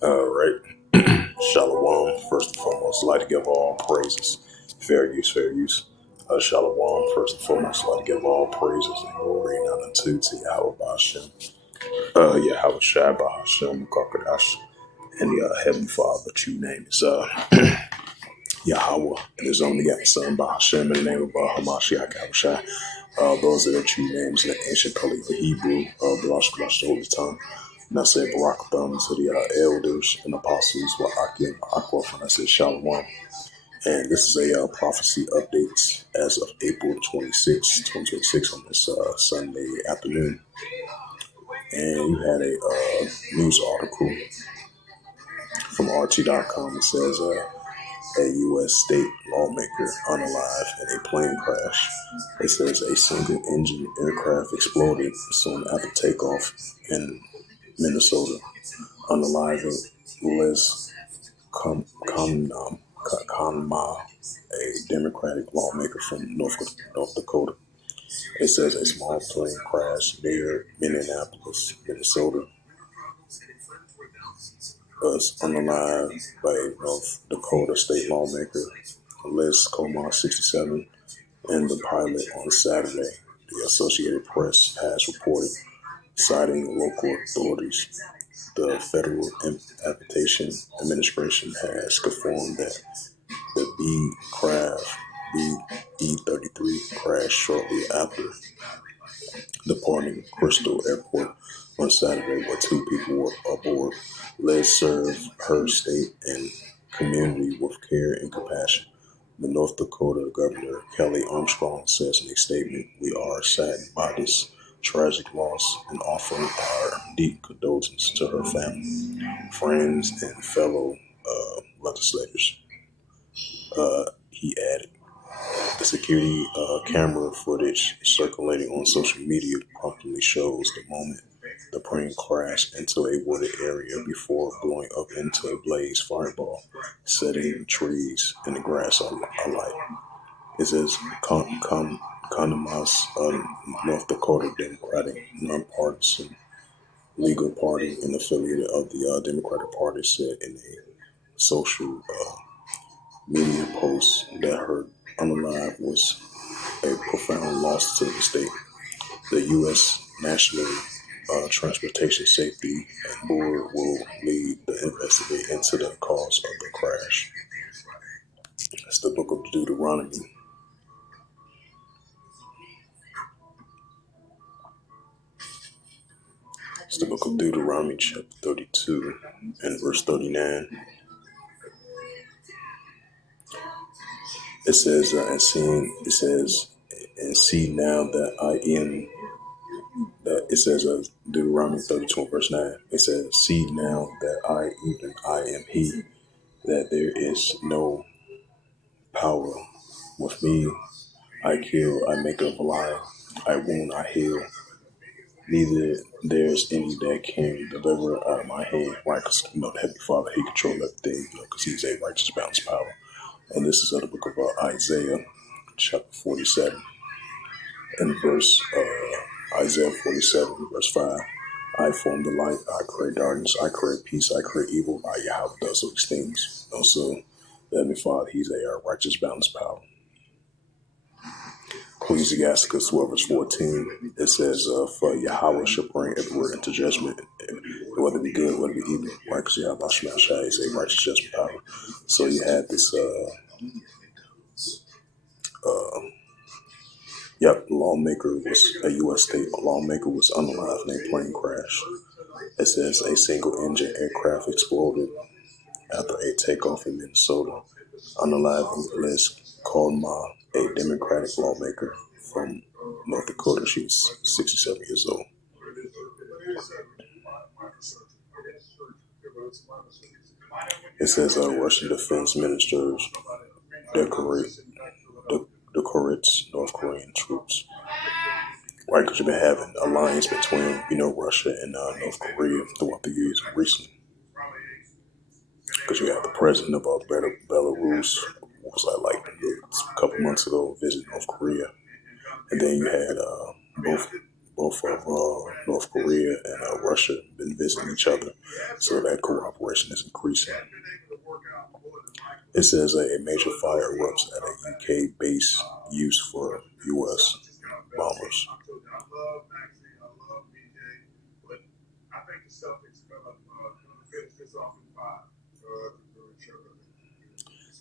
All right. Shalom. First and foremost, I'd like to give all praises. Fair use, fair use. Shalom. First and foremost, I'd like to give all praises and glory and honor to Yahweh Ba'Shem. Yahweh Shai Ba'Shem, Kakadash. And the Heavenly Father, true name is Yahweh. And his only begotten Son, Ba'Shem, in the name of Hamashiach Yahushai. Those are the true names in the ancient Pali Hebrew, Balash, the Holy Tongue. And I say Barak Thumb to the elders and apostles, Wa'akim, Akwaf, and I say Shalom. And this is a prophecy update as of April 26, 2026 on this Sunday afternoon. And you had a news article from RT.com. It says a U.S. state lawmaker unalive in a plane crash. It says a single-engine aircraft exploded soon after takeoff in Minnesota, unaliving Les Conma, a Democratic lawmaker from North Dakota. It says a small plane crash near Minneapolis, Minnesota, was unalived by North Dakota state lawmaker Les Comar, 67, and the pilot on Saturday, the Associated Press has reported, citing local authorities. The Federal Aviation Administration has confirmed that the B-33 crashed shortly after departing Crystal Airport on Saturday, where two people were aboard. Les serve her state and community with care and compassion. The North Dakota Governor Kelly Armstrong says in a statement, "We are saddened by this tragic loss and offer our deep condolences to her family, friends, and fellow legislators." He added, the security camera footage circulating on social media promptly shows the moment the plane crashed into a wooded area before blowing up into a blaze fireball, setting trees and the grass alight. It says Conemaugh, North Dakota Democratic nonpartisan legal party and affiliate of the Democratic Party, said in a social media post that her unalive was a profound loss to the state. The U.S. National Transportation Safety Board will lead the investigation into the cause of the crash. That's the book of Deuteronomy. It's the book of Deuteronomy, chapter 32 and verse 39. It says, and see now that I am, it says Deuteronomy 32 verse 9. It says, see now that I am he, that there is no power with me. I kill, I make up lie, I wound, I heal. Neither there's any that can deliver out of my hand. Right? Because the Heavenly Father, He controls everything, because He's a righteous, balanced power. And this is in the book of Isaiah, chapter 47, and verse Isaiah 47, verse 5. I form the light, I create darkness, I create peace, I create evil. Yahweh does those things. Also, the Heavenly Father, He's a righteous, balanced power. Ecclesiasticus 12 verse 14, it says, for Yahweh shall bring every word into judgment, whether it be good, whether it be evil, right? Because Yahweh Shai is a righteous judgment power. So you had this, lawmaker was a U.S. state lawmaker was unalive in a plane crash. It says a single engine aircraft exploded after a takeoff in Minnesota, unaliving Les Colma, a Democratic lawmaker from North Dakota. She was 67 years old. It says Russian defense ministers decorates North Korean troops. Right, because you've been having alliance between, Russia and North Korea throughout the years recently. Because you have the president of Belarus, was like a couple months ago, visit North Korea, and then you had both of North Korea and Russia been visiting each other, so that cooperation is increasing. It says a major fire erupts at a UK base used for US bombers.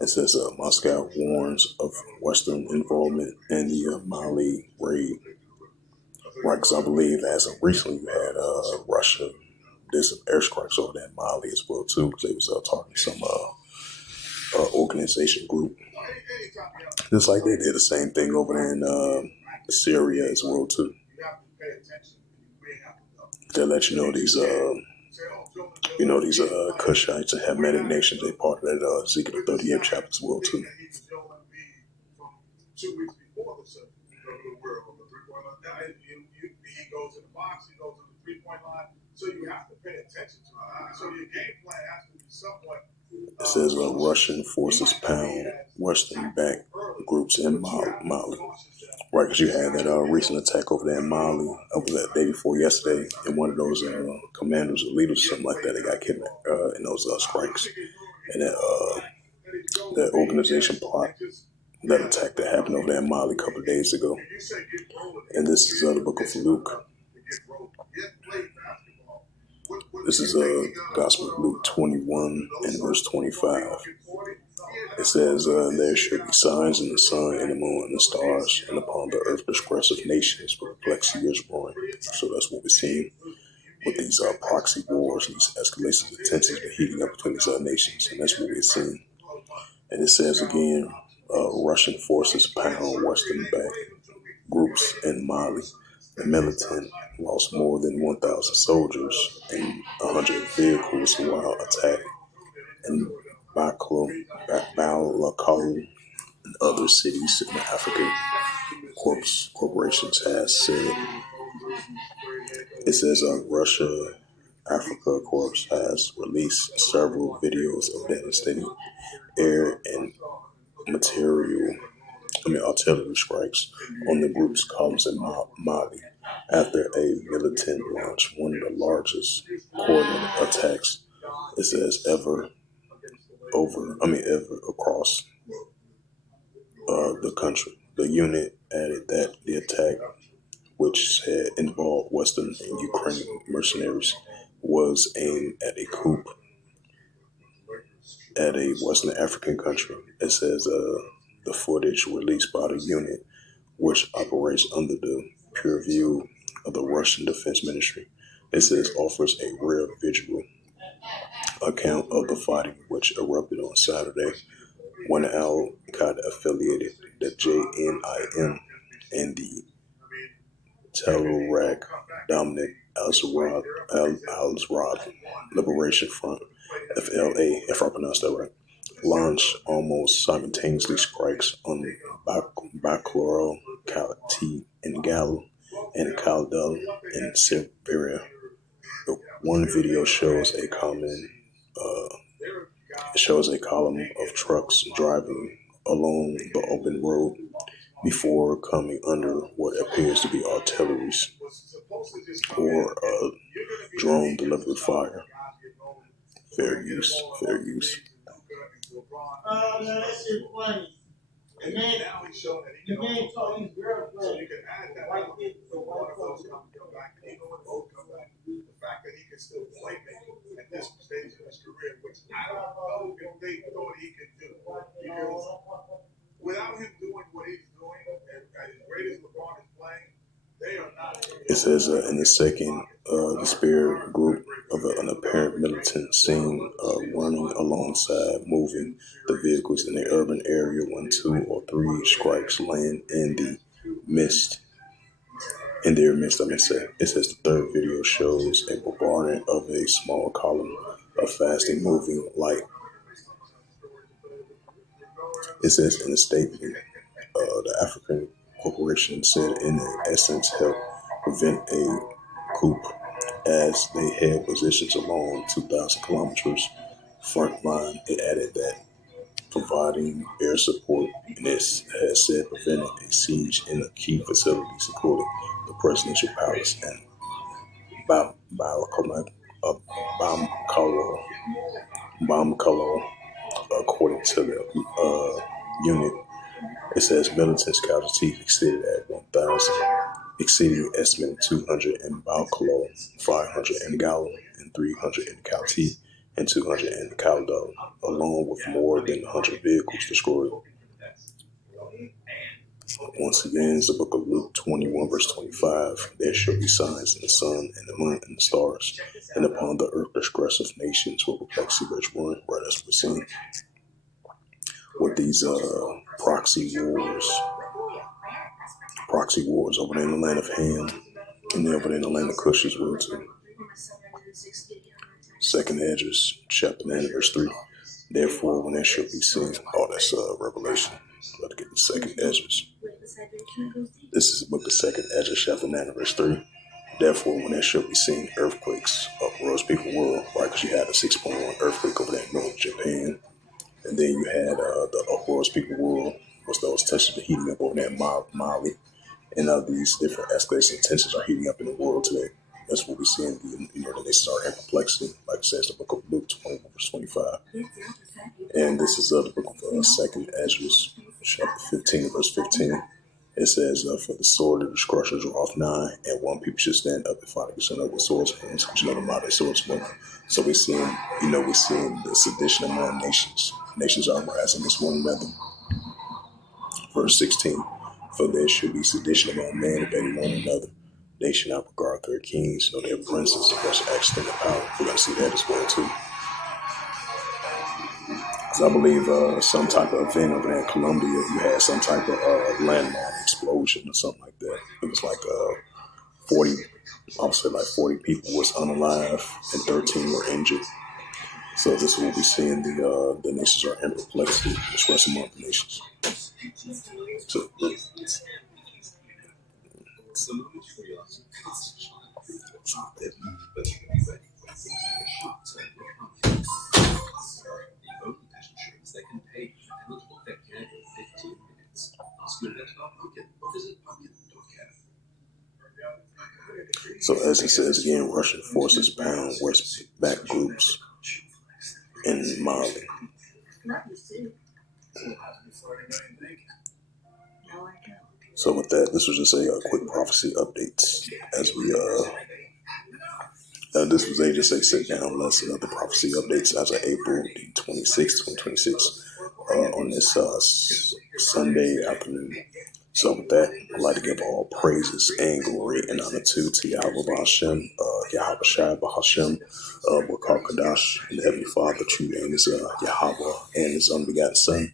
It says Moscow warns of Western involvement in the Mali raid. Right, because I believe as of recently you had Russia did some airstrikes over there in Mali as well too, because they was talking to some organization group, just like they did the same thing over there in Syria as well too. They let you know these Cushites and Hamitic nations, they part of that Ezekiel 38 chapter as well too. It says Russian forces pound Western-backed groups in Mali. Right, because you had that recent attack over there in Mali, over that day before yesterday, and one of those commanders or leaders, something like that, they got kidnapped in those strikes. And that organization plot, that attack that happened over there in Mali a couple of days ago. And this is the book of Luke. This is Gospel of Luke 21 and verse 25. It says, there should be signs in the sun and the moon and the stars, and upon the earth distress of nations, with perplexity is brewing. So that's what we're seeing with these proxy wars, these escalations of tensions that are heating up between these nations, and that's what we're seeing. And it says again, Russian forces pound Western-backed groups in Mali. The militant lost more than 1,000 soldiers and 100 vehicles while attack in Bamako and other cities in Africa, corporations has said. It says Russia Africa Corps has released several videos of devastating air and artillery strikes on the group's columns in Mali after a militant launched one of the largest coordinated attacks, it says, ever across the country. The unit added that the attack, which had involved Western and Ukrainian mercenaries, was aimed at a coup at a Western African country. It says the footage released by the unit, which operates under the purview of the Russian Defense Ministry, it says offers a rare visual account of the fighting which erupted on Saturday when Al-Qaeda affiliated the JNIM and the Telerak Dominant Al-Zrab Liberation Front, FLA, if I pronounced that right, launched almost simultaneously strikes on Bakloro, Kalati, and Gal, and Kaldel in Siberia. One video shows a column of trucks driving along the open road before coming under what appears to be artillery or drone delivery fire. Fair use. It says in the second, the spirit group of an apparent militant seen running alongside moving the vehicles in the urban area when 2 or 3 strikes land in their midst. It says the third video shows a bombardment of a small column of fasting moving light. It says in a statement, the African corporation said in essence help prevent a coup as they held positions along 2,000 kilometers front line. It added that providing air support, and it has said prevented a siege in the key facilities, including the presidential palace and Bamkalo, according to the unit. It says militants' casualties exceeded at 1,000, exceeding estimated 200 in Bamkalo, 500 in Galo, and 300 in Kauti, and 200 in Kaldo, along with more than 100 vehicles destroyed. Once again, it's the book of Luke 21, verse 25. There shall be signs in the sun, and the moon, and the stars, and upon the earth distress of nations will perplexity rich one, right as we're seeing. With these proxy wars over there in the land of Ham, and then over there in the land of Cush as well too. Second Esdras, chapter 9, verse 3. Therefore, when there shall be seen, that's Revelation. Let's get the second Esdras. This is the book of Second Esdras, chapter 9, verse 3. Therefore, when there shall be seen earthquakes, uproars people world, right? Because you had a 6.1 earthquake over there in North Japan, and then you had the uproars people world, was those tensions are heating up over there in Mali, and these different escalations and tensions are heating up in the world today. That's what we see in the nations are in perplexity, like it says the book of Luke 21, verse 25. And this is the book of Second Esdras, chapter 15, verse 15. It says, for the sword of destruction draw off nigh, and one people should stand up and fight against another swords hands, which the modern swords one. So we're seeing, we're seeing the sedition among nations. Nations are rising against one another. Verse 16, for there should be sedition among men debating one another. They should not regard their kings or their princes as excellent in power. We're going to see that as well too. Because I believe some type of event over there in Colombia, you had some type of landmark explosion or something like that. It was like 40, I would say like 40 people was unalive and 13 were injured. So this is what we see in the nations are in perplexity, distress among the nations. So, so as it says again, Russian forces pound West back groups in Mali. So with that, this was just a quick prophecy update as we this was just a sit down lesson of the prophecy updates as of April the 26th, 2026 on this Sunday afternoon. So with that, I'd like to give all praises and glory and honor to Yahweh Hashem, Yahweh Shai Bahashem, Wakar Kadash, and the Heavenly Father. True name is Yahweh and His unbegotten Son,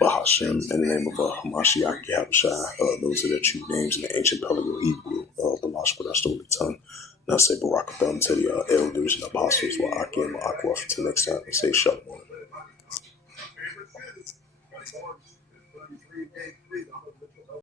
Bahashem, in the name of Hamashiach Yahweh Shai. Those are the true names in the ancient Paleo Hebrew, the lost but our stolen tongue. And I say Barak Atham to the elders and apostles, Wa'akim, Wa'akwaf, until next time, and say Shalom.